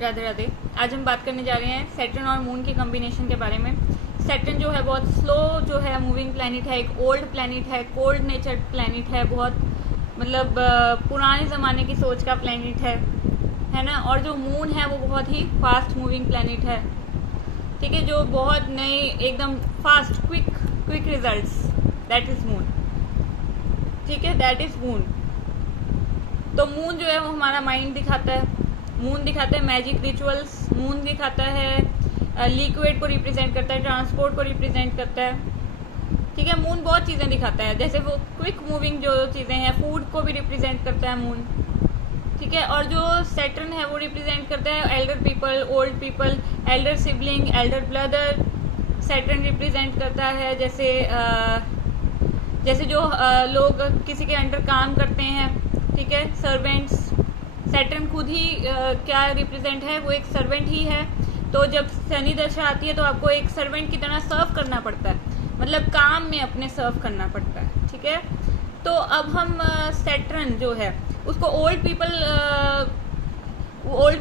राधे राधे। आज हम बात करने जा रहे हैं सैटर्न और मून के कॉम्बिनेशन के बारे में। सैटर्न जो है बहुत स्लो जो है मूविंग प्लैनेट है, एक ओल्ड प्लैनेट है, कोल्ड नेचर्ड प्लैनेट है, बहुत मतलब पुराने ज़माने की सोच का प्लैनेट है ना। और जो मून है वो बहुत ही फास्ट मूविंग प्लैनेट है, ठीक है, जो बहुत नए एकदम fast quick results, that is moon, ठीक है, दैट इज़ मून। तो मून जो है वो हमारा माइंड दिखाता है, मून दिखाता है मैजिक रिचुअल्स, मून दिखाता है लिक्विड को रिप्रेजेंट करता है, ट्रांसपोर्ट को रिप्रेजेंट करता है, ठीक है। मून बहुत चीज़ें दिखाता है, जैसे वो क्विक मूविंग जो चीज़ें हैं, फूड को भी रिप्रेजेंट करता है मून, ठीक है। और जो सैटर्न है वो रिप्रेजेंट करता है Elder people, old people, Elder sibling, Elder brother. Saturn represent करता है जैसे जो लोग किसी के अंडर काम करते हैं, ठीक है, सर्वेंट्स। सैटर्न खुद ही क्या रिप्रेजेंट है, वो एक सर्वेंट ही है। तो जब शनि दशा आती है तो आपको एक सर्वेंट की तरह सर्व करना पड़ता है, मतलब काम में अपने सर्व करना पड़ता है, ठीक है। तो अब हम सैटर्न जो है उसको ओल्ड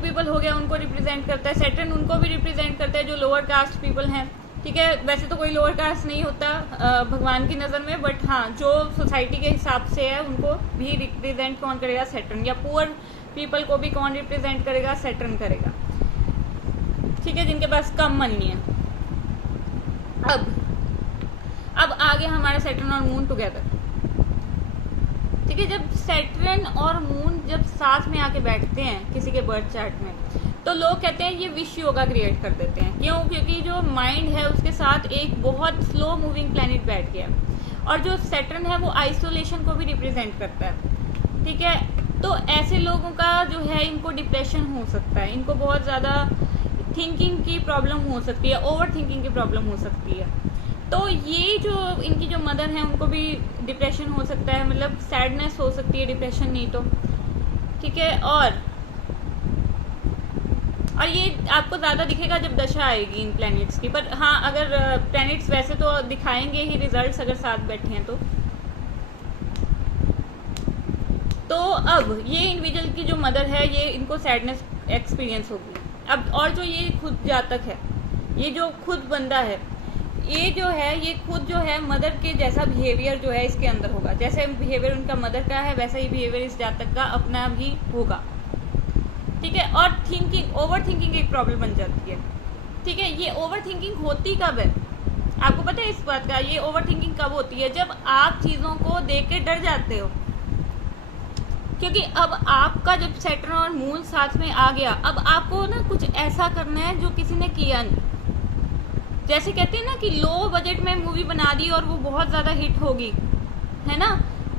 पीपल हो गया, उनको रिप्रेजेंट करता है। सैटर्न उनको भी रिप्रेजेंट करता है जो लोअर कास्ट पीपल हैं, ठीक है। वैसे तो कोई लोअर कास्ट नहीं होता भगवान की नज़र में, बट हाँ जो सोसाइटी के हिसाब से है उनको भी रिप्रेजेंट कौन करेगा, सैटर्न। या पुअर पीपल को भी कौन रिप्रेजेंट करेगा, सैटर्न करेगा, ठीक है, जिनके पास कम मनी है। अब आगे हमारा सैटर्न और मून टुगेदर, ठीक है। जब सैटर्न और मून जब साथ में आके बैठते हैं किसी के बर्थ चार्ट में, तो लोग कहते हैं ये विश योगा क्रिएट कर देते हैं। क्यों? क्योंकि जो माइंड है उसके साथ एक बहुत स्लो मूविंग प्लैनेट बैठ गया, और जो सैटर्न है वो आइसोलेशन को भी रिप्रेजेंट करता है, ठीक है। तो ऐसे लोगों का जो है इनको डिप्रेशन हो सकता है, इनको बहुत ज़्यादा थिंकिंग की प्रॉब्लम हो सकती है, ओवर थिंकिंग की प्रॉब्लम हो सकती है। तो ये जो इनकी जो मदर है उनको भी डिप्रेशन हो सकता है, मतलब सैडनेस हो सकती है, डिप्रेशन नहीं तो, ठीक है। और ये आपको ज़्यादा दिखेगा जब दशा आएगी इन प्लैनेट्स की। पर हाँ, अगर प्लैनेट्स वैसे तो दिखाएंगे ही रिजल्ट्स अगर साथ बैठे हैं तो अब ये इंडिविजुअल की जो मदर है ये इनको सैडनेस एक्सपीरियंस होगी। अब और जो ये खुद जातक है, ये जो खुद बंदा है, ये खुद जो है मदर के जैसा बिहेवियर जो है इसके अंदर होगा। जैसे बिहेवियर उनका मदर का है वैसा ही बिहेवियर इस जातक का अपना भी होगा, ठीक है। और ओवर थिंकिंग एक प्रॉब्लम बन जाती है, ठीक है। ये ओवर थिंकिंग होती कब है, आपको पता है इस बात का? ये ओवर थिंकिंग कब होती है? जब आप चीज़ों को देख के डर जाते हो, क्योंकि अब आपका जब सैटर्न और मून साथ में आ गया, अब आपको ना कुछ ऐसा करना है जो किसी ने किया नहीं। जैसे कहते हैं ना कि लो बजट में मूवी बना दी और वो बहुत ज़्यादा हिट होगी, है ना।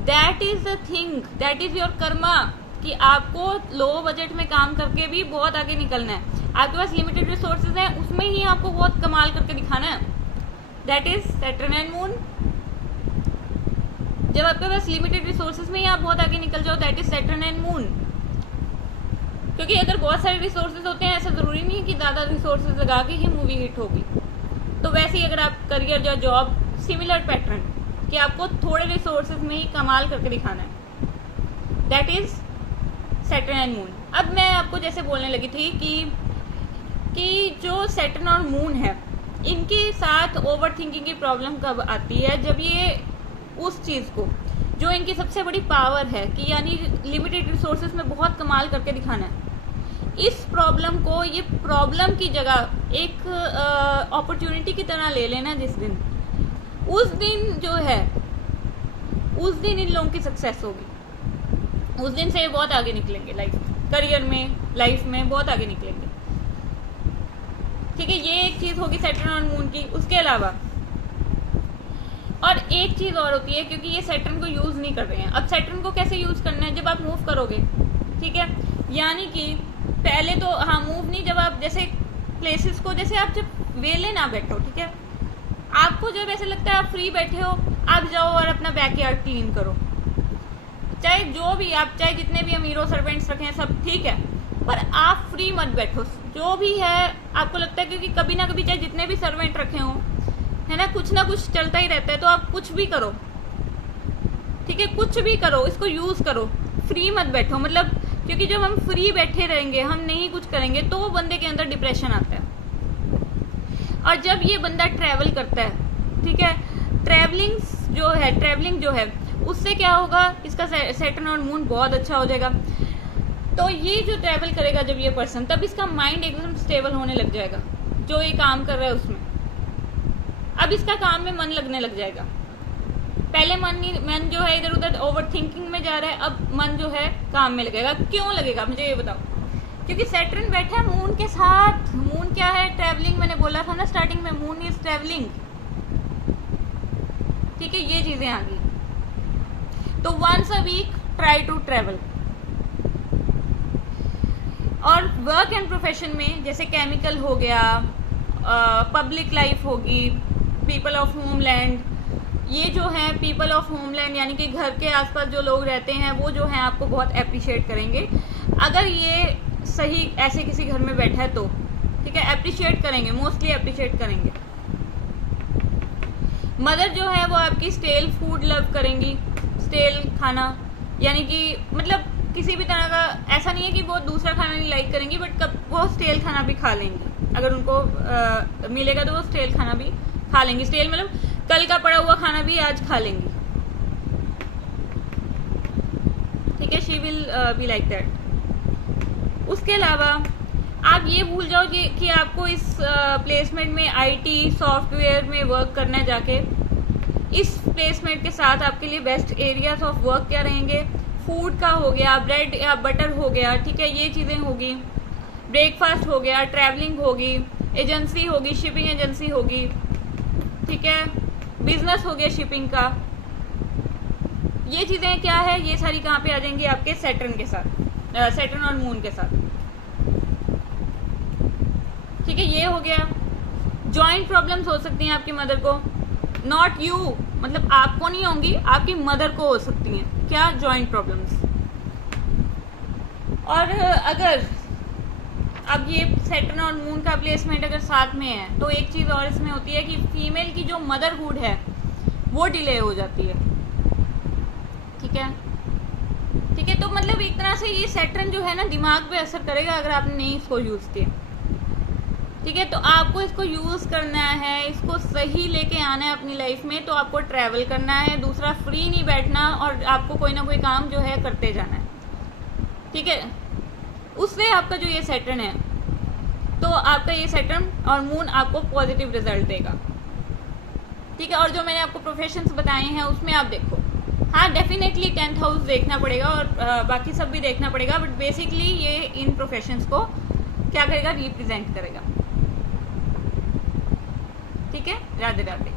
That is the thing, that is your Karma, कि आपको लो बजट में काम करके भी बहुत आगे निकलना है। आपके पास लिमिटेड रिसोर्सेज हैं, उसमें ही आपको बहुत कमाल करके दिखाना है। That is Saturn and moon. जब आपके पास लिमिटेड रिसोर्सेज में ही आप बहुत आगे निकल जाओ, that is Saturn and moon. क्योंकि अगर बहुत सारे रिसोर्सेज होते हैं, ऐसा ज़रूरी नहीं है कि ज़्यादा रिसोर्सेज लगा के ही मूवी हिट होगी। तो वैसे ही अगर आप करियर या जॉब, सिमिलर पैटर्न कि आपको थोड़े रिसोर्सेज में ही कमाल करके दिखाना है, that is Saturn and moon. अब मैं आपको जैसे बोलने लगी थी कि जो सैटर्न और मून है इनके साथ ओवर थिंकिंग की प्रॉब्लम कब आती है? जब ये उस चीज़ को जो इनकी सबसे बड़ी पावर है कि यानी लिमिटेड रिसोर्सेज में बहुत कमाल करके दिखाना है, इस प्रॉब्लम को ये प्रॉब्लम की जगह एक अपॉर्चुनिटी की तरह ले लेना जिस दिन, उस दिन जो है उस दिन इन लोगों की सक्सेस होगी। उस दिन से ये बहुत आगे निकलेंगे करियर में, लाइफ में बहुत आगे निकलेंगे, ठीक है। ये एक चीज़ होगी सैटर्न और मून की। उसके अलावा और एक चीज़ और होती है, क्योंकि ये सैटर्न को यूज़ नहीं कर रहे हैं। अब सैटर्न को कैसे यूज़ करना है? जब आप मूव करोगे, ठीक है, यानी कि पहले तो हाँ मूव नहीं, जब आप जैसे प्लेसेस को, जैसे आप जब वेले ना बैठो, ठीक है, आपको जब ऐसे लगता है आप फ्री बैठे हो, आप जाओ और अपना बैकयार्ड क्लीन करो। चाहे जो भी आप, चाहे जितने भी अमीरों सर्वेंट्स रखें सब ठीक है, पर आप फ्री मत बैठो। जो भी है आपको लगता है, क्योंकि कभी ना कभी चाहे जितने भी सर्वेंट रखे हों, है ना कुछ चलता ही रहता है, तो आप कुछ भी करो, ठीक है, कुछ भी करो, इसको यूज़ करो, फ्री मत बैठो। मतलब क्योंकि जब हम फ्री बैठे रहेंगे, हम नहीं कुछ करेंगे, तो वो बंदे के अंदर डिप्रेशन आता है। और जब ये बंदा ट्रैवल करता है, ठीक है, ट्रैवलिंग जो है उससे क्या होगा, इसका सैटर्न और मून बहुत अच्छा हो जाएगा। तो ये जो ट्रैवल करेगा जब ये पर्सन, तब इसका माइंड एकदम स्टेबल होने लग जाएगा, जो ये काम कर रहा है उसमें। अब इसका काम में मन लगने लग जाएगा। पहले मन जो है इधर उधर ओवर थिंकिंग में जा रहा है, अब मन जो है काम में लगेगा। क्यों लगेगा, मुझे ये बताओ। क्योंकि सैटर्न बैठा है मून के साथ। मून क्या है, ट्रैवलिंग। मैंने बोला था ना स्टार्टिंग में, मून इज ट्रैवलिंग। ठीक है, ये चीजें आ गई। तो once a week try to travel. और वर्क एंड प्रोफेशन में जैसे केमिकल हो गया, पब्लिक लाइफ होगी, पीपल ऑफ होमलैंड, ये जो है पीपल ऑफ होमलैंड यानी कि घर के आसपास जो लोग रहते हैं, वो जो है आपको बहुत अप्रिशिएट करेंगे। अगर ये सही ऐसे किसी घर में बैठा है तो ठीक है, अप्रिशिएट करेंगे, मोस्टली अप्रिशिएट करेंगे। मदर जो है वो आपकी स्टेल फूड लव करेंगी, स्टेल खाना, यानी कि मतलब किसी भी तरह का ऐसा नहीं है कि वो दूसरा खाना नहीं लाइक करेंगी, बट कब वो स्टेल खाना भी खा लेंगी। अगर उनको मिलेगा तो वो स्टेल खाना भी खा लेंगी। स्टेल मतलब कल का पड़ा हुआ खाना भी आज खा लेंगी। ठीक है, she will be like that. उसके अलावा आप ये भूल जाओ कि आपको इस प्लेसमेंट में आईटी सॉफ्टवेयर में वर्क करना है जाके। इस प्लेसमेंट के साथ आपके लिए बेस्ट एरियाज ऑफ वर्क क्या रहेंगे, फूड का हो गया, ब्रेड या बटर हो गया, ठीक है, ये चीज़ें होगी, ब्रेकफास्ट हो गया, ट्रैवलिंग होगी, एजेंसी होगी, शिपिंग एजेंसी होगी, ठीक है, बिजनेस हो गया शिपिंग का। ये चीज़ें क्या है, ये सारी कहाँ पे आ जाएंगी, आपके सैटर्न के साथ, सैटर्न और मून के साथ। ठीक है, ये हो गया। जॉइंट प्रॉब्लम्स हो सकती हैं आपकी मदर को, नॉट यू, मतलब आपको नहीं होंगी, आपकी मदर को हो सकती हैं। क्या, जॉइंट प्रॉब्लम्स। और अगर अब ये सैटर्न और मून का प्लेसमेंट अगर साथ में है, तो एक चीज़ और इसमें होती है कि फीमेल की जो मदरहुड है वो डिले हो जाती है। ठीक है, ठीक है, तो मतलब एक तरह से ये सैटर्न जो है ना दिमाग पे असर करेगा अगर आपने नहीं इसको यूज़ किया। ठीक है, तो आपको इसको यूज़ करना है, इसको सही लेके आना है अपनी लाइफ में। तो आपको ट्रैवल करना है, दूसरा फ्री नहीं बैठना, और आपको कोई ना कोई काम जो है करते जाना है। ठीक है, उससे आपका जो ये सैटर्न है, तो आपका ये सैटर्न और मून आपको पॉजिटिव रिजल्ट देगा। ठीक है, और जो मैंने आपको प्रोफेशंस बताए हैं उसमें आप देखो, हाँ डेफिनेटली 10th हाउस देखना पड़ेगा और बाकी सब भी देखना पड़ेगा, बट बेसिकली ये इन प्रोफेशंस को क्या करेगा, रिप्रेजेंट करेगा। ठीक है, राधे राधे।